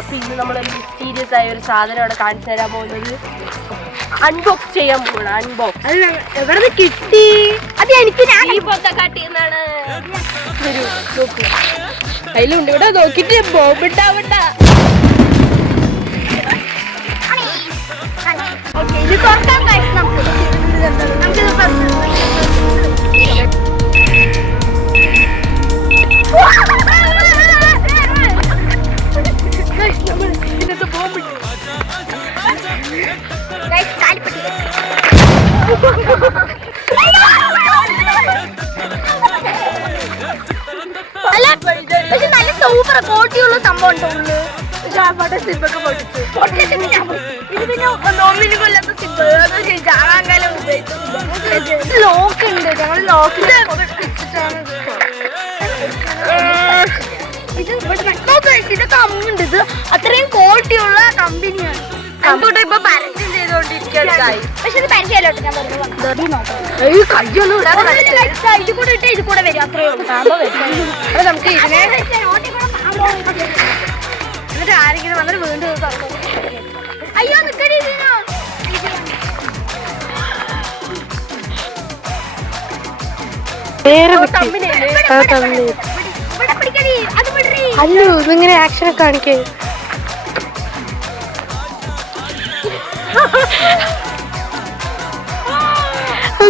അപ്പൊ ഇന്ന് നമ്മൾ മിസ്റ്റീരിയസ് ആയ ഒരു സാധനമാണ് കാണിച്ചു തരാൻ പോകുന്നത്. അൺബോക്സ് ചെയ്യാൻ പോകണം. അൺബോക്സ് എവിടെ കിട്ടി? അത് എനിക്ക് ഈ പൊത്തക്കാട്ടിന്നാണ്. അതിലുണ്ട്. ഇവിടെ നോക്കിട്ട് ബോംബ് ഉണ്ടാവണ്ട. ഇത് തുറക്കാൻ കഴിയും. നമുക്കിത് അല്ല പക്ഷെ നല്ല സൂപ്പർ ക്വാളിറ്റിയുള്ള സംഭവം ഉണ്ടോ? ലോക്ക് ഉണ്ട്. ഞങ്ങൾ ലോക്കിൽ ഇതൊക്കെ അമ്മുണ്ട്. ഇത് അത്രയും ക്വാളിറ്റിയുള്ള കമ്പനിയാണ്. ഇപ്പൊ പരസ്യം ചെയ്തോണ്ടിരിക്കുകയാണ്. പക്ഷെ ഇത് പരിചയല്ലോട്ട് ഞാൻ വെറുതെ ഇത് കൂടെ ഇട്ട് ഇത് കൂടെ വരും. അത്രയോ നമുക്ക് ഇതിനെ എന്നിട്ട് ആരെങ്കിലും വന്നിട്ട് വീണ്ടും അയ്യോ നിക്കടി. അല്ലോ ഇതിങ്ങനെ ആക്ഷനെ കാണിക്കേ.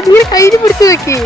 ഇങ്ങനെ കയ്യിൽ പിടിച്ചു വെക്ക്.